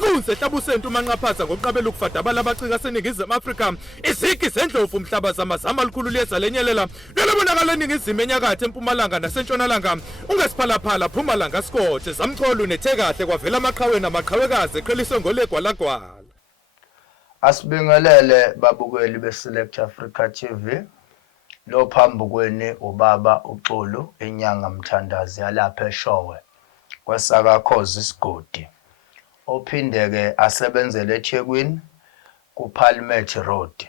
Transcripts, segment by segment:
Inkunzi ehlabuseni umanqaphaza ngokuqabela ukufadabala abacika seningizimu Afrika. Izigi zendlovu umhlaba zamazama likhulu liyezalenyelela. Lolobonakala eningizimu enyakatho empumalanga nasentshonalanga. Ungesiphalaphala Mpumalanga Skothe zamcholo nethekahle kwavela amaqhawe namaqhawekazi eqheliswe ngolegwalagwala. Asibingelele babukeli beSelect Africa TV. Lo phambi kweni ubaba uXulu inyanga Mthandazi yalapha eShowe kwesakakhozi isigodi. Ophindeke asebenzele eThekwini kuParliament Road.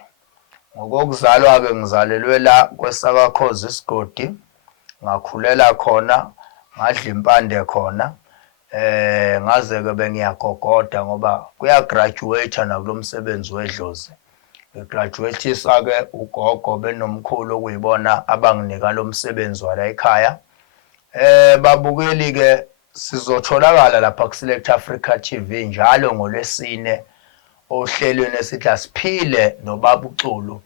Ngokuzalwa ke ngizalelwe la kwesakakhozi isigodi, ngakhulela khona, ngadla impande khona. Ngaze ke bengiyagogoda ngoba kuya graduate nakulomsebenzi wedlozi. Ngigraduateisa ke ugogo benomkhulu okuyibona abanginika lo msebenzi wala ekhaya. Babukeli ke sizotholakala lapha kuSelect Africa TV njalo ngoLwesine ohlelweni esithi Asiphile noBaba uXulu.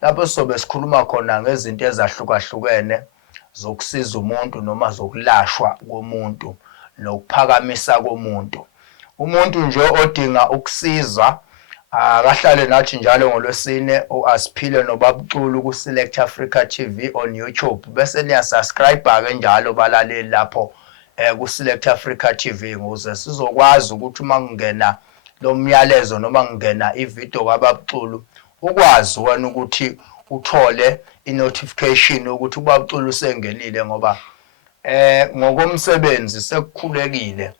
Lapho sobe sikhuluma khona ngezinto ezahlukahlukene zokusiza umuntu noma zokulashwa komuntu nokuphakamisa komuntu. Umuntu nje odinga ukusiza akahlale nathi njalo ngoLwesine uAsiphile noBaba uXulu kuSelect Africa TV on YouTube. Bese niya subscribe ke njalo balaleli lapho kuSelect Africa TV ukuze sizokwazi ukuthi uma ngingena lo myalezo noma ngingena ivideo kaBaba uXulu ukwazi wena ukuthi uthole inotification ukuthi uBaba uXulu sengenile ngoba ngokomsebenzi sekukhulekile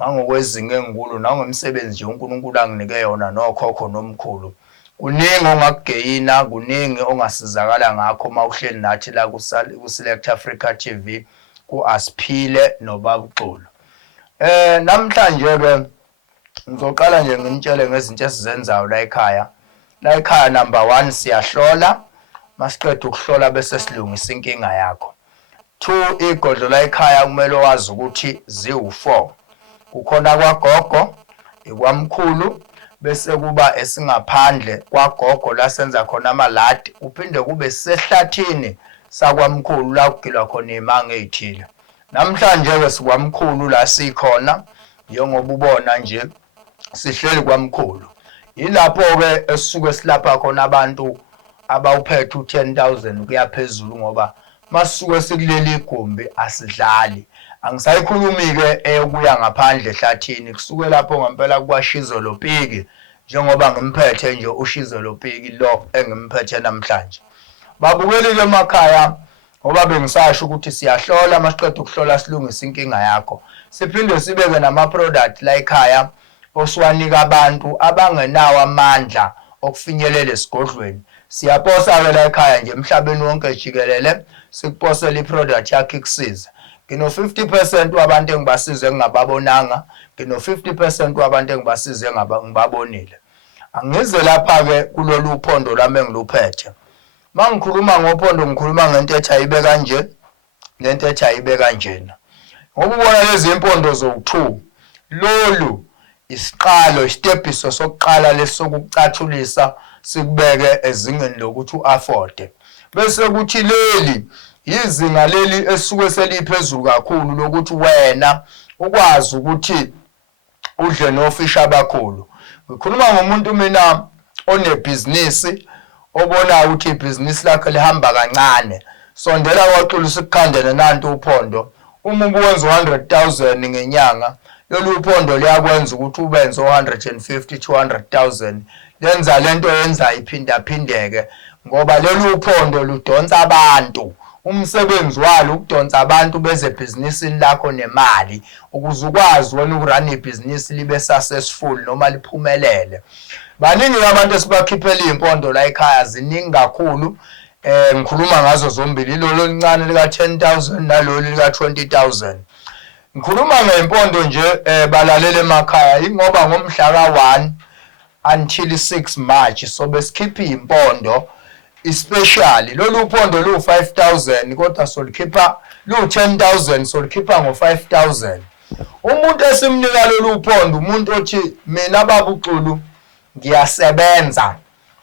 ngangokwezinga enkulu nangomsebenzi nje uNkulunkulu anginike yona nokhokho nomkhulu. Kuningi ongakugeyina, kuningi ongasizakala ngakho mawuhleli nathi la kuSelect Africa TV kuAsiphile noBaba uXulu. Namhlanje ke ngizoqala nje ngimtshele ngezinto esizenzayo la ekhaya. La ekhaya number 1 siyahlola, masiqeda ukuhlola bese silungisa inkinga yakho. 2 igodlo la ekhaya kumele wazi ukuthi ziwu4. Kukhona kwagogo, ikwamkhulu, bese kuba esingaphandle kwagogo la senza khona amaladi, uphinde kube sehlathini sakwamkhulu la kugilwa khona imanga ezithile. Namhlanje ke sikwamkhulu la sikhona njengoba ubona nje sihleli kwamkhulu. Yilapho ke esisuke silapha khona abantu abawuphethe u10,000 kuya phezulu ngoba masuke sikuleli igumbi asidlali. Angisayikhulumi ke eyokuya ngaphandle ehlathini kusuke lapho ngempela kwaShizo Lopiki njengoba ngimphethe nje uShizo Lopiki lo engimphethe namhlanje. Babukeli ke emakhaya ngoba bengisasho ukuthi siyahlola masiqeda ukuhlola silungisa inkinga yakho. Siphinde sibeke nama product la ekhaya oswanika abantu abangenawo amandla okufinyelela esigodlweni. Siyaposa ke la ekhaya nje emhlabeni wonke jikelele sikuposela iproduct yakho ikusiza. Ngino 50% wabantu engibasize ngingababonanga, ngino 50% wabantu engibasize ngibabonile. Angize lapha ke kulolu uphondo lami engiluphethe. Mangikhuluma ngophondo ngikhuluma ngento ethi ayibe kanje, lento ethi ayibe kanjena. Ngoba ubona lezi impondo zo2 lolu isiqalo isitepiso sokuqala lesokucathulisa sikubeke ezingeni lokuthi uafford. Bese kuthi leli izinga leli esuke seliphezulu kakhulu lokuthi wena ukwazi ukuthi udle nofisha abakhulu. Ngikhuluma ngomuntu mina onebhizinisi obona ukuthi ibhizinisi lakhe lihamba kancane. Sondela kwaXulu sikukhandele nanto uphondo. Uma ubuwenza 100,000 ngenyanga, lolu uphondo liyakwenza ukuthi ubenze 150 200,000. Lenza lento yenza iphinda phindeke ngoba lolu uphondo ludonsa abantu. Umsebenzi walo ukudonsa abantu beze ebhizinisini lakho nemali ukuze ukwazi wena ukurun ibhizinisi libe successful noma liphumelele. Baningi abantu esibakhiphela impondo la ekhaya ziningi kakhulu. Ngikhuluma ngazo zombili, lolo lincane lika 10,000 nalolo lika 20,000. Ngikhuluma ngempondo nje balalele emakhaya ingoba ngomhla ka1 until 6 March sobe sikhipha impondo especially lolu uphondo lu 5,000 kodwa solikhipha lu 10,000 solikhipha ngo 5,000. Umuntu esimnika lolu uphondo umuntu othi mina Baba uXulu ngiyasebenza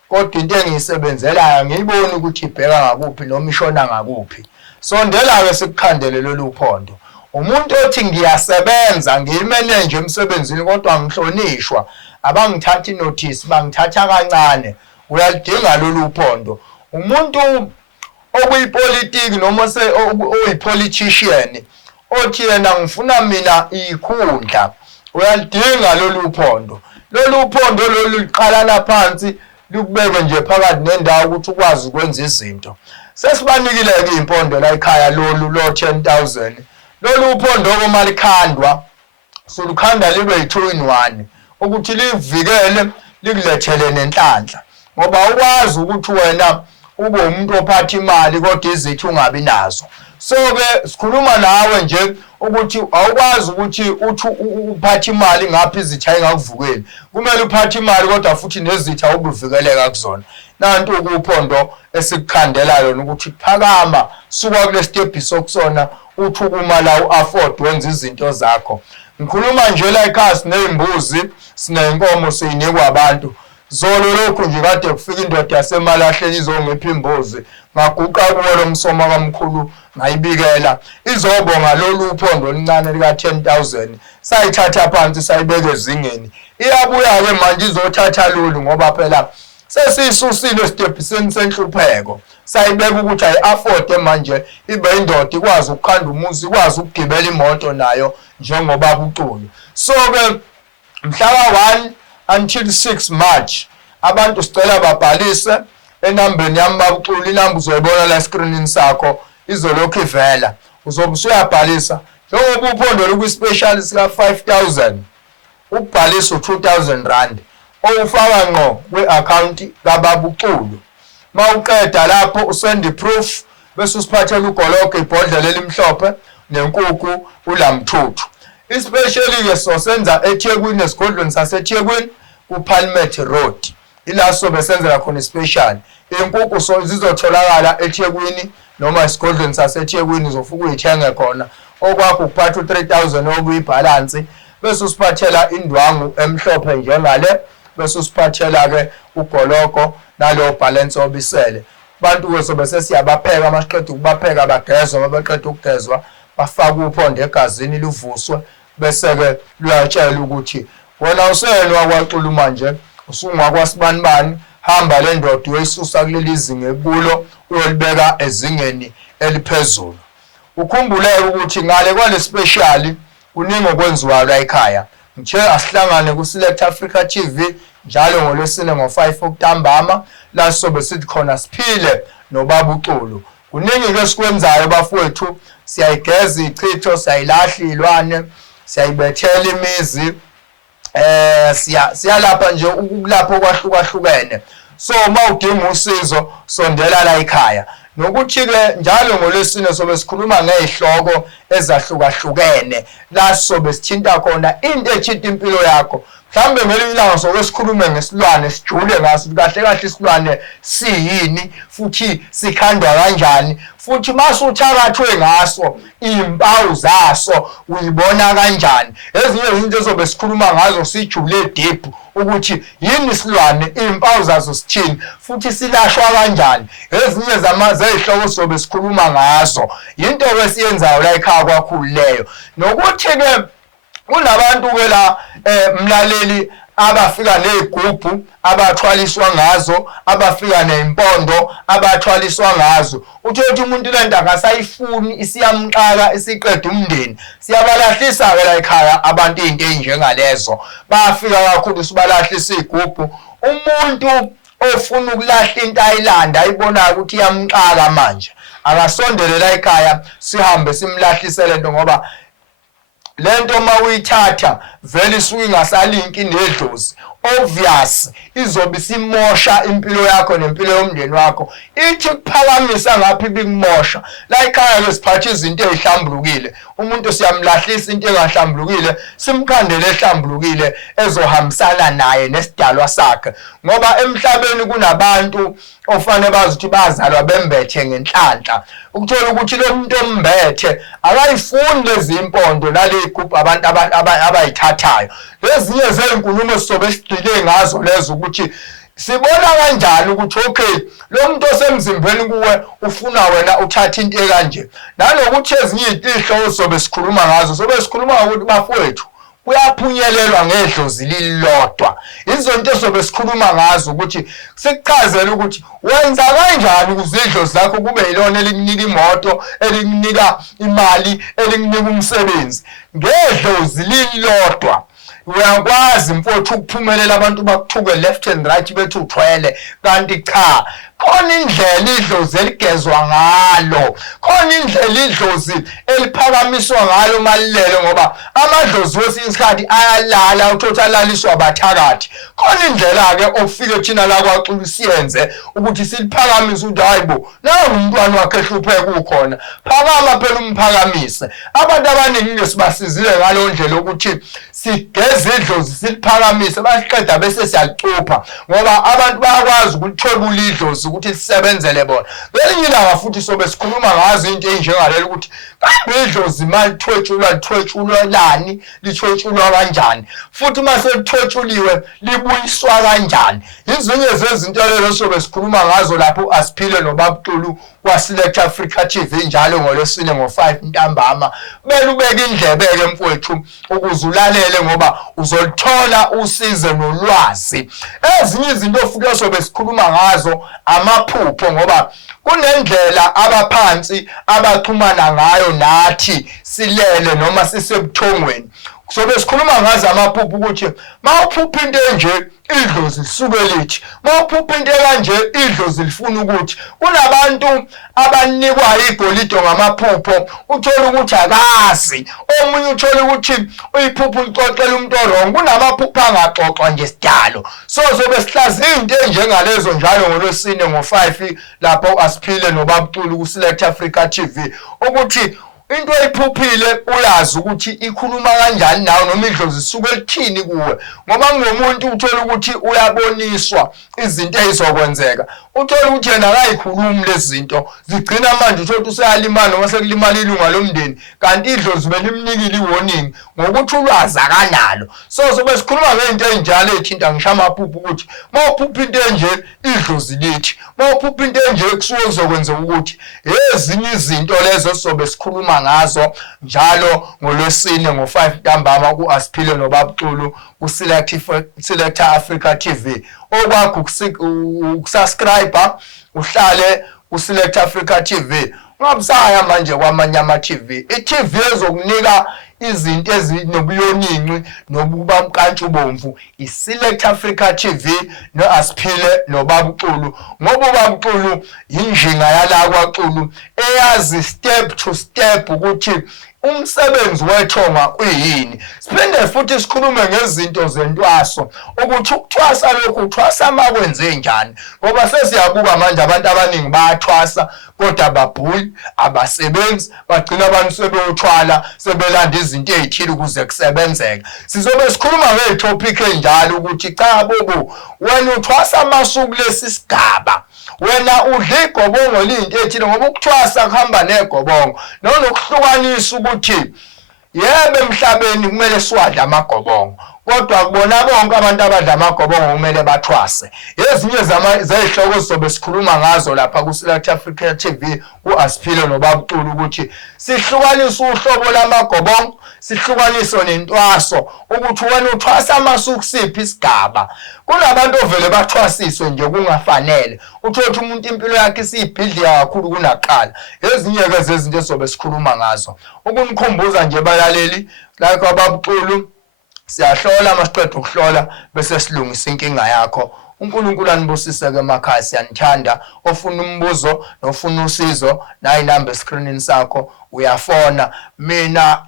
kodwa into engiyisebenzelayo ngiyibona ukuthi ibheka ngakuphi noma ishona ngakuphi. Sondela ke sikukhandele lolu uphondo. umuntu othi ngiyasebenza ngiyimanage emsebenzini kodwa ngihlonishwa abangithatha inotice bangithatha kancane uyalidinga lolu phondo umuntu okuyipolitiki noma oyipolitician othi yena ngifuna mina ikhundla uyalidinga lolu phondo lolu liqalana phansi likubeke nje phakathi nendawo ukuthi ukwazi ukwenza izinto sesibanikile ke impondo la ekhaya lo 10,000 lolu phondo uma likhandwa solukhanda libe yi2 in 1 ukuthi livikele likulethele nenhlanhla ngoba ukwazi ukuthi wena ube umuntu ophatha imali kodwa izithi ungabi nazo so ke sikhuluma nawe nje ukuthi awukwazi ukuthi uthi uphatha imali ngapha izithi ayingakuvukeli kumele uphathe imali kodwa futhi nezithi awubuvikeleka kuzona nantu ukuphondo esikukhandela yona ukuthi phakama suka kule step sokusona uthi ukuma la uafford wenza izinto zakho ngikhuluma nje la ekhaya sinezimbuzi sinenkomo siyinikwa abantu zolo lokhu nje kade kufika indoda yasemalahleni izongipha imbuzi ngaguqa kuwo lo msoma kamkhulu ngayibikela izobonga lolu phondo lincane lika 10,000 sayithatha phansi sayibeka ezingeni iyabuya ke manje izothatha lolu ngoba phela sesisusile stephisini senhlupheko sayibeka ukuthi ayi-afford manje ibe indoda ikwazi ukukhanda umuzi ikwazi ukugibela imoto nayo njengoba uCulu so ke mhlaka 1 until 6 March abantu sicela babhalise enambeni yami babuCulu inamba uzoyibona la screenini sakho izolokhu ivela uzobe usuyabhalisa njengoba uphondo lokwi-special sika 5,000 ukubhalisa u2,000 rand owufaka ngqo kwi-account kaBabuCulu mawuqeda lapho usend proof bese usiphathela ugologo ibhodlela elimhlophe nenkukhu ulamthuthu especially ke sosenza eThekwini esigodlweni saseThekwini kuPalmet Road ila sobe senzela khona special inkukhu so zizotholakala eThekwini noma esigodlweni saseThekwini uzofuka uyithenge khona okwakho ukuphatha u3,000 okuyibalance bese usiphathela indwangu emhlophe njengale bese usiphathela ke ugologo nalo balance obisele abantu ke bese siyabapheka masiqeda ukubapheka bagezwa mabaqeda ukugezwa bafaka uphondo egazini livuswe bese ke luyatshela ukuthi wona useno wakwaCulu manje usungakwaSibanibani hamba le ndoda uyisusa kuleli izinga ekulo uyolibeka ezingeni eliphezulu ukhumbule ukuthi ngale kwale special kuningi okwenziwa la ekhaya ngithe asihlangane ku Select Africa TV njalo ngolwesine ngo5 okuntambama la sobe sithi khona siphile noBabuCulu kuningi ke sikwenzayo bafowethu siyayigeza ichitho siyayilahla ilwane siyayibethela imizi siyalapha nje ukulapha kwahlukahlukene so mawudinga usizo sondela la ekhaya nokuthi ke njalo ngolwesine sobe sikhuluma ngezihloko ezahlukahlukene la sobe sithinta khona into echitha impilo yakho mhlambe ngelinye ilanga soke sikhulume ngesilwane sijule ngaso kahle kahle isilwane siyini futhi sikhandwa kanjani futhi masuthakathwe ngaso impawu zaso uyibona kanjani ezinye izinto ezobe sikhuluma ngazo sijule deep ukuthi yini isilwane impawu zaso sithini futhi silashwa kanjani ezinye zezihloko sobe sikhuluma ngazo into esiyenzayo la ekhaya kwakhulu leyo nokuthi ke kunabantu ke la mlaleli abafika nezigubhu abathwaliswa ngazo abafika neimpondo abathwaliswa ngazo uthi umuntu lento akasayifuni isiyamqala isiqeda umndeni siyabalahlisa ke la ekhaya abantu izinto ezinjengalezo bafika kakhulu sibalahlisa izigubhu umuntu ofuna ukulahla into ayilanda ayibona ukuthi iyamqala manje akasondele la ekhaya sihambe simlahlise lento ngoba lento mawuyithatha vele isuke ingasalinki nedlozi obvious izobe simosha impilo yakho nempilo yomndeni wakho ithi kuphakamisa ngaphi bikumosha la ekhaya lesiphatha izinto ezihlambulukile umuntu siyamlahlisa into engahlambulukile simkhandele ehlambulukile ezohambisana naye nesidalwa sakhe ngoba emhlabeni kunabantu ofane bazi ukuthi bazalwa bembethe ngenhlanhla ukuthola ukuthi lo muntu ombethe akayifuni lezi impondo nalezigubhu abantu abayithathayo lezinye zezinkulumo sizobe sigcile ngazo lezo ukuthi sibona kanjani ukuthi okay lo muntu osemzimbeni kuwe ufuna wena uthatha into ekanje nanokuthi ezinye izihlo sobe sikhuluma ngazo sobe sikhuluma ukuthi bafowethu kuyaphunyelelwa ngedlozi lilodwa izonto sobe sikhuluma ngazo ukuthi sikuchazele ukuthi wenza kanjani kuzidlozi zakho kube yilona elikunika imoto elikunika imali elikunika umsebenzi ngedlozi lilodwa uyakwazi mfowethu ukuphumelela abantu bakuthuke left and right bethi uthwele kanti cha khona indlela idlozi eligezwa ngalo khona indlela idlozi eliphakamiswa ngalo malilele ngoba amadlozi wesinye isikhathi ayalala utothalaliswa abathakathi khona indlela ke ofike thina la kwaXulu siyenze ukuthi siliphakamise ukuthi hayibo nangu umntwana wakhe ehlupheke kukhona phakama phela umphakamise abantu abaningi ngesibasizile ngalo ndlela ukuthi sigeze idlozi siliphakamise basiqeda bese siyalicupha ngoba abantu bayakwazi ukuthwebula idlozi ukuthi lisebenzele bona ngelinye ilanga futhi sobe sikhuluma ngazo into enjengalela ukuthi kambe idlozi mali lithwetshulwa lani lithwetshulwa kanjani futhi mase lithwetshuliwe libuyiswa kanjani izinye zezinto lezo sobe sikhuluma ngazo lapho Asiphile noBabu kwaSelect Africa TV njalo ngolwesine ngo5 ntambama belubeka indlebe ke mfowethu ukuze ulalele ngoba uzolithola usize nolwazi ezinye izinto futhi sobe sikhuluma ngazo amaphupho ngoba kunendlela abaphansi abaxhumana ngayo nathi silele noma sisebuthongweni sobe sikhuluma ngazo amaphupho ukuthi mawuphupha into enje idlozi lisuke lithi mawuphupha into kanje idlozi lifuna ukuthi kunabantu abanikwa igolide ngamaphupho uthola ukuthi akazi omunye uthola ukuthi uyiphupha uxoxela umuntu orong kunamaphupho angaxoxwa nje sidalo sobe sihlaza into enjengalezo njalo ngolwesine ngo5 lapho Asiphile noBabu kuSelect Africa TV ukuthi into oyiphuphile uyazi ukuthi ikhuluma kanjani nawe noma idlozi isuke lithini kuwe ngoba ngomuntu uthola ukuthi uyaboniswa izinto ezizokwenzeka uthola ukuthi yena akayikhulumi lezi zinto zigcina manje uthola useyalimala noma sekulimala ilunga lomndeni kanti idlozi belimnikile iwarning ngokuthi ulwazi akanalo sobe sikhuluma ngento enjalo ethinta ngisho amaphupho ukuthi mawuphupha into enje idlozi lithi mawuphupha into enje kusuke kuzokwenzeka ukuthi ezinye izinto lezo sobe sikhuluma ngazo njalo ngolwesine ngo5 ntambama kuAsiphile noBabu kuSelect Africa TV okwakho ukusubscribe uhlale kuSelect Africa TV ungabusaya manje kwamanye ama TV iTV ezokunika izinto ezinobuyoninci nobuba mkantshu bomvu iSelect Africa TV noAsiphile noBabu ngoba uBabu injinga yala kwaXulu eyazi step to step ukuthi umsebenzi wethonga uyini siphinde futhi sikhulume ngezinto zentwaso ukuthi ukuthwasa lokhu uthwasa makwenze njani ngoba sesiyabuka manje abantu abaningi bayathwasa kodwa babhuli abasebenzi bagcina abantu sebewuthwala sebelanda izinto ezithile ukuze kusebenzeke sizobe sikhuluma ngetopic enjalo ukuthi cha bobo wena uthwasa amasuku lesisigaba wena udla igobongo linto ethile ngoba ukuthwasa kuhamba negobongo nokuhlukanisa ukuthi yebo emhlabeni kumele siwadla amagobongo kodwa kubona bonke abantu abadla amagobongo kumele bathwase ezinye zezihloko sizobe sikhuluma ngazo lapha kuSelect Africa TV kuAsiphile noBabu ukuthi sihlukanisa uhlobo lamagobongo sihlukanise nentwaso ukuthi wena uthwasa amasuku siphi isigaba kunabantu ovele bathwasiswe nje kungafanele uthola umuntu impilo yakhe isibhidliya kakhulu kunaqala ezinye ke zezinto ezobe sikhuluma ngazo ukunikhumbuza nje balaleli la kwaBabu siyahlola masiqeda ukuhlola bese silungisa inkinga yakho uNkulunkulu anibusise ke emakhaya siyanithanda ofuna umbuzo nofuna usizo na inamba screenini sakho uyafona mina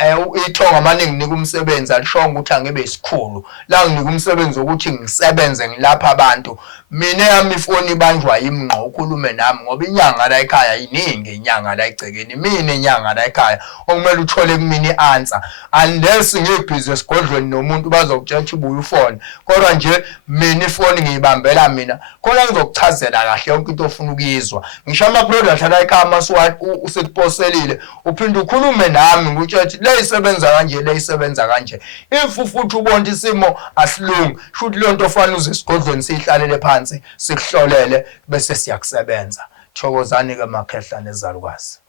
ithonga amaningi nika umsebenzi alishonga ukuthi angibe isikhulu la nginika umsebenzi ukuthi ngisebenze ngilapha abantu mina yami ifoni ibanjwa yimngqo ukhulume nami ngoba inyanga la ekhaya iningi inyanga la egcekeni mina inyanga la ekhaya okumele uthole kumini answer unless ngibhizi esigodlweni nomuntu bazokutshela ubuye ufone kodwa nje mina ifoni ngiyibambela mina khona ngizokuchazela kahle yonke into ofuna ukuyizwa ngisho ama product la ekhaya masuwa usekuposelile uphinde ukhulume nami ukuthi le isebenza kanje le isebenza kanje if futhi ubona isimo asilungi futhi le nto ofana uze esigodlweni sihlalele phansi phansi sikuhlolele bese siyakusebenza. Thokozani ke makhehla nezalukwazi.